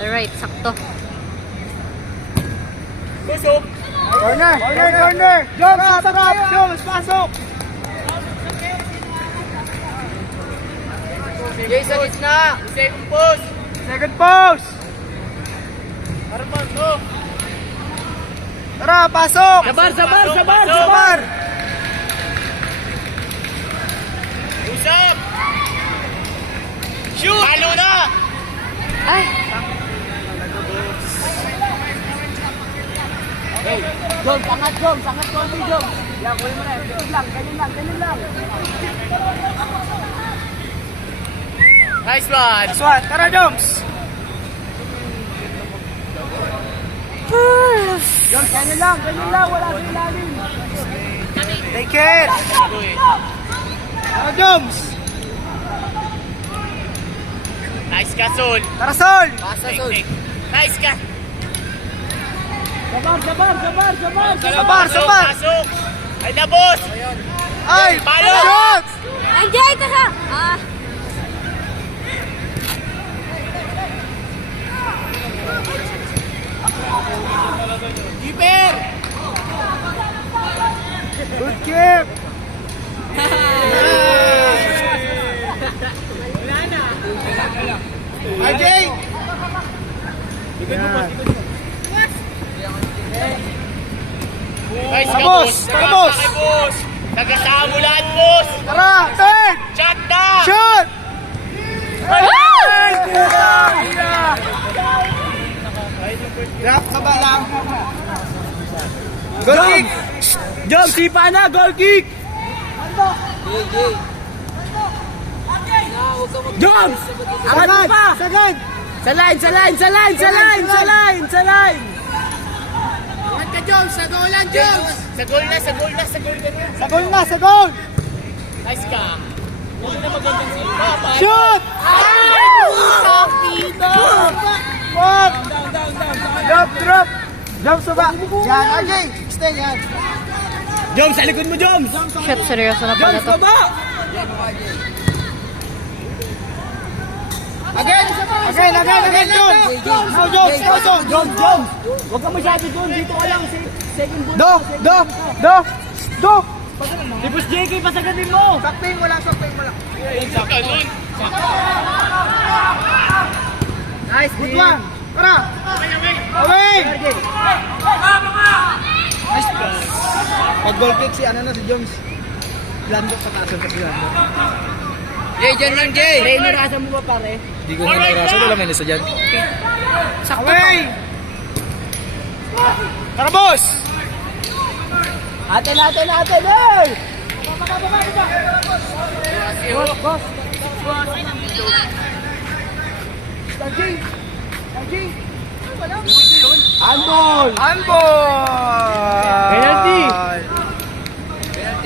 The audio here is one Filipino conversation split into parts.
Alright, sakto. Pusok. Corner! Corner! Jones, sarap! Jones, pasok! Jay sa gitna. Second post. Second post! Arman to. Tara, pasok! Sabar. Usap. Shoot. Halo na. Ay! Jom, sangat konti Jom. Yan, kunin mo na. Ganyan lang. Nice one. Swat, tara, Jones! Jom, ganyan lang. Wala sa ilalim. Take it! Tara, Jones! Nice ka, Sol. Tara, Sol! Nice ka. Sabar! Pasok. Ay na, boss. Ay! Palo! Shoot! Andiyan ka sa... Ah! Keeper. Good kick! RJ! Nice ka, Tara, boss. boss. Tara, boss. Tara, boss. Tagasama mo lahat, boss. Tara, third! Shot na. Shoot! Drop ka ba lang? Goal kick! Jom, sipa na. Goal kick. Jom! Angat mo pa. Sagad! Sa line. Sa Sa goal na. Sa goal! Nice ka. Huwag na magandang silpa. Shoot! Wag! Drop! Jump sa ba? Yan, RJ! Stay yan. Jom, sa likod mo, Jom. Shit, seryoso na pala to. Again, Jones! Now, Jones! Jom. Huwag ka masyado doon. Dito ka lang. Second ball. Do! Tipos JK, pasagatin mo. Sakping mo lang. Ganun. Nice, good one. Tara! Away! Nice pass. Pag goal kick si Jones. Landok sa taas sa Lando. Jay, dyan lang, Jay. Ray, narasan mo ba pare? Hindi ko nga narasan. Wala may nasa dyan. Away! Tara, boss! Ate, eh! Boss. Handball! Penalty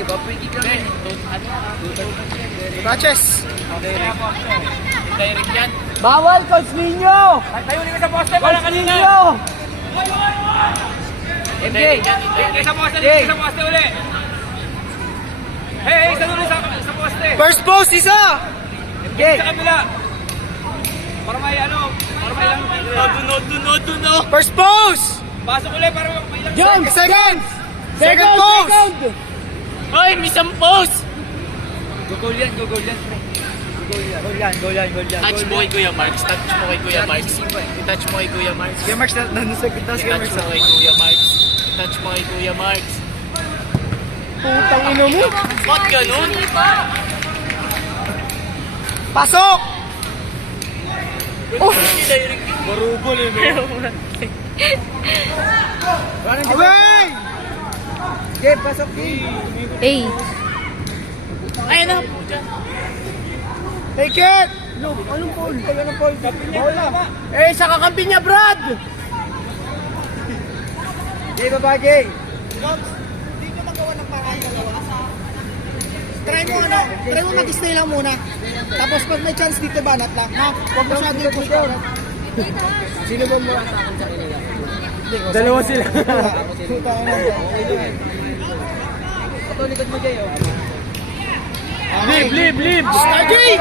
ba? Free kick lang. Batches! Direct yan. Bawal, Coach Nino! Tayo ulit sa poste para kanina. MJ! Sa poste ulit. Hey, isa ulit sa poste. First post, isa! MJ! Sa kabila. Para may no. First post! Pasok ulit para may ilang. Jom! Second post! Hoy, may isang post. Goal yan. Touch mo kay Kuya Marks. Touch mo kay Kuya Marks. Sige, Marks, nandun sa gitna. Sige, Touch Marks. mo kay Kuya Marks. Touch mo kay Kuya Marks. Putang ino mo! Ba't ganun? Pasok! Barubol eh, no? Away! Sige, pasok. Hey! Ayun na. Take it! Anong foul? Bawal na. Eh, sa kakampi niya, Brad! Sige, babagay. Try mo mag-stay lang muna. Tapos pag may chance dito, banat lang. Ha? Huwag mo siya dito. Sino ba mo sa akin sa kanila? Dalawa sila. Ito, likod mo, Jay. Blib! RJ!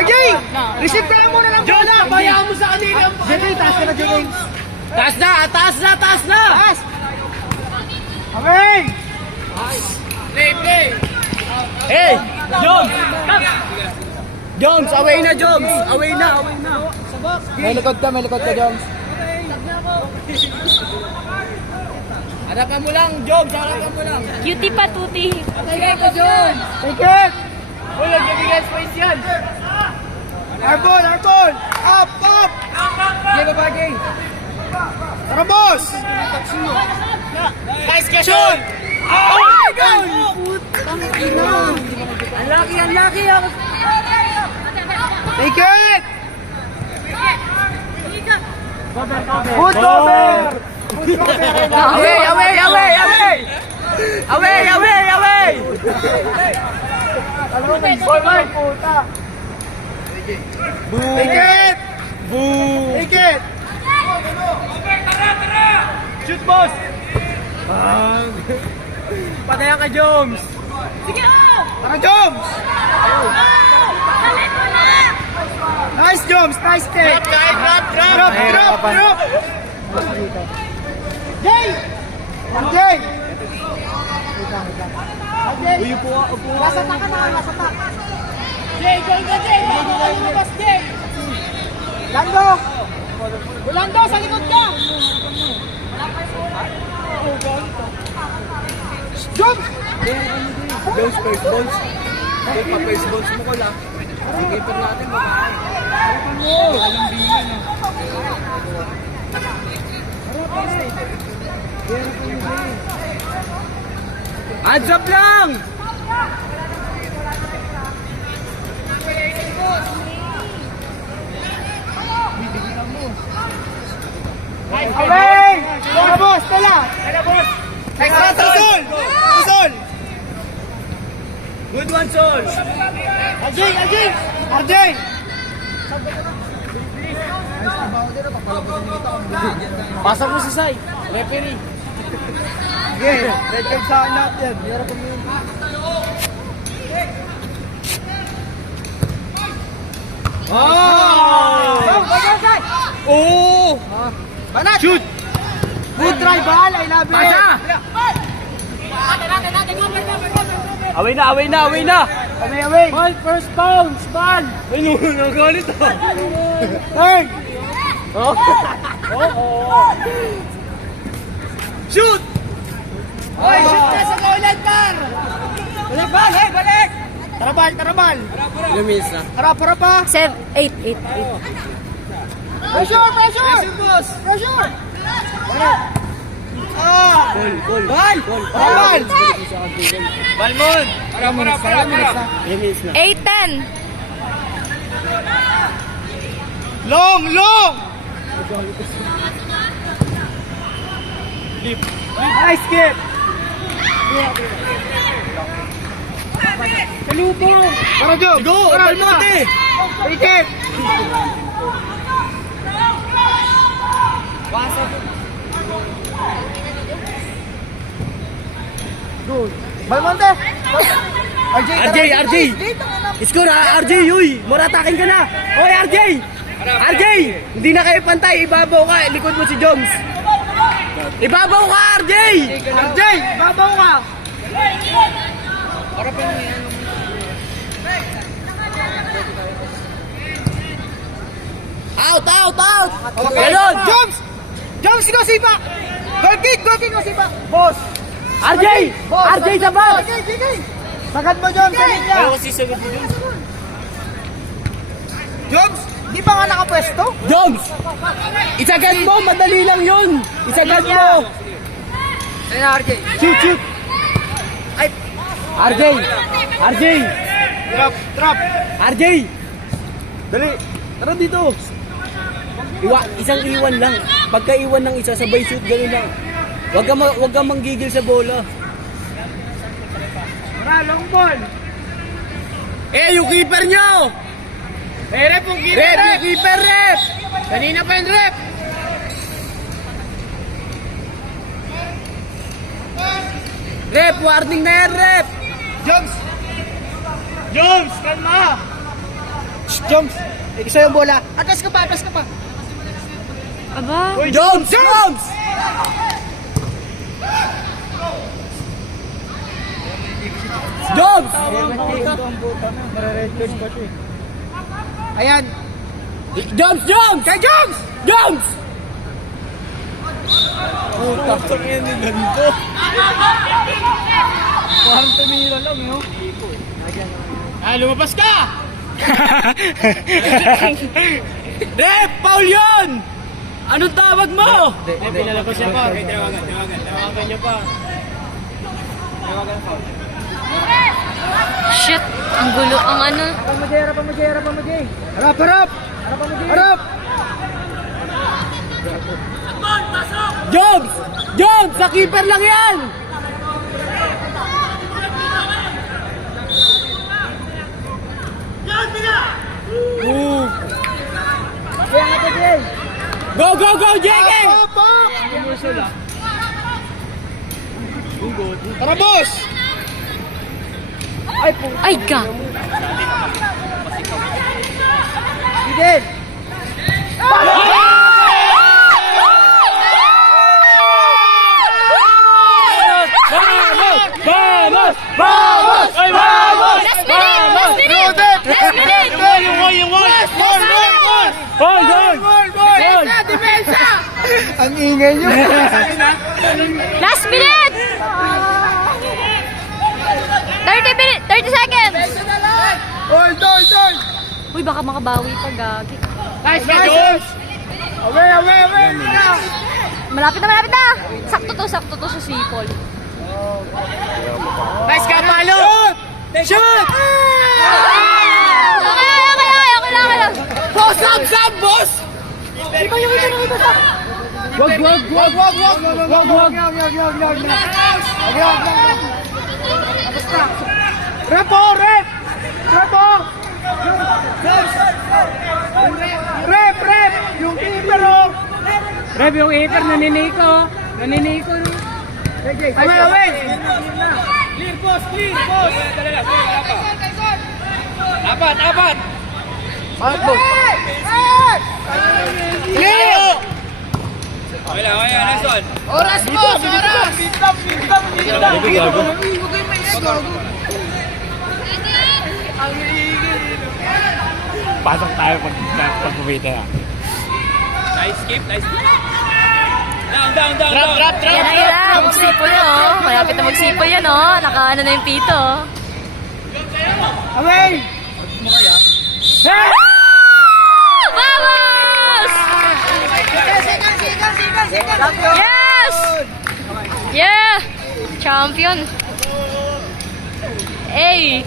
RJ! Receive ka lang muna ng bola! Bayaan mo sa kanila! Jay. Taas ka na, Jay. Taas na! Taas na! Taas na! Taas! Okay! Play! Hey! Jones! Jones, away na, Jones! Away na! May likod ka, Jones. Harapan mo lang, Jones! Harapan mo lang! Cutie pa, tuti. Sige ko, Jones! Take it! Wala, gabigay space yan! Arbol! Up! Sige ka, Bagay! Tara, boss! Nice question! Oh my God! Ang laki! Take it! Good cover! Away! Puta! Take it! Take it! Shoot, boss! Patayan ka, Jones! Tara, Joms! Nice, Joms! Nice kick! Drop! Jay! Jay! Upo. Nasa tak ka na. Jay, goal ka, Jay! Lumabas, Jay! Lando, sa likod ka! Joms! Jones, first balls. First balls mo ko lang. Sige, pag natin mo. Hands up lang! Away! Tara, boss! Tala! Sol! Good one, Sol! RJ! Pasok mo si Sai. Referee. Sige, red card sa akin lahat yan. Oh! Banat! Shoot! Good try, Bal! I love it! Pasa! Away na! Away! Ball, first bounce! Ball! Ay, nagalit ah! Hey! Shoot! Oy, shoot na sa kaulan, par! Balik, Bal! Hey, balik! Tara, Bal! Ilang minutes na? Para pa! 8. Pressure, boss! Pressure! Ah! Goal! Bal! Bal! Balmon! Para! Ilang minutes na? 8-10. Long! Nice kick! Salubong! Tara, Joe! Go! Balmonte! Take it! Good. Balmonte! RJ! Score RJ! Uy! Moratakin ka na! Hoy, RJ! Hindi na kayo pantay! Ibabaw ka! Likod mo si Jones! Ibabaw ka, RJ! RJ! Babaw ka! Out! Okay. Ganon! Jones, go sipa! Goal kick, go sipa! Boss! RJ! RJ sa box! Sige! Sagad mo, Jones, sa linya! kasi sagot mo Jones. Jones, di ba nga nakapwesto? Jones! Isagad mo! Madali lang yun! Isagad mo! Ayun na, RJ. Shoot! RJ! Drop! RJ! Dali! Tara dito! Isang iwan lang. Pagka iwan ng isa, sabay shoot, gano'n lang. Huwag ka manggigil sa bola. Tara, long ball! Yung keeper nyo! Rep, yung Rep! Yung keeper, rep! Kanina pa yung rep! Rep! Warning na yan, rep! Jones, kalma! Shh, Jones, isa yung bola. Atras ka pa! Aba. Jones! Jones! Jones! Ayan. Jones! Jones! Kay Jones! Jones! Lumabas ka! Ref! Foul yun! Anong tawag mo? Pinalabas niya pa. Tawagan niya pa. Shit. Ang gulo. Ang ano. Harap, harap! Harap! Jones! Jones! Sa keeper lang yan! Go, go, go, JK! Tara, boss! Ay, ka. Sige! Vamos! Vamos! Ay, vamos! Last minute! Last minute! Last minute! Gol, gol! Gol! Ang ingay nyo! Last minute! 30 seconds! Hold, hold, hold! Uy, baka makabawi pa, gagi. Nice, nice! Away, away, away! Malapit na! Sakto to sa sipol. Nice ka, Palo! Shoot! Okay lang. Boss, sab, boss! Wag! Repo! Rep! Yung keeper, oh! Rep, yung keeper naniniko. Away! Clear, boss! Apat! Clear! Okay, Nelson. Oras, boss! Oras! Pasok tayo pag-pumita na. Nice skip. Down. Yan na. Magsipol yan, oh. Malapit na magsipol yan, oh. Nakaano na yung pito, oh. Away! Vamos! Yes! Yeah! Champion! Hey!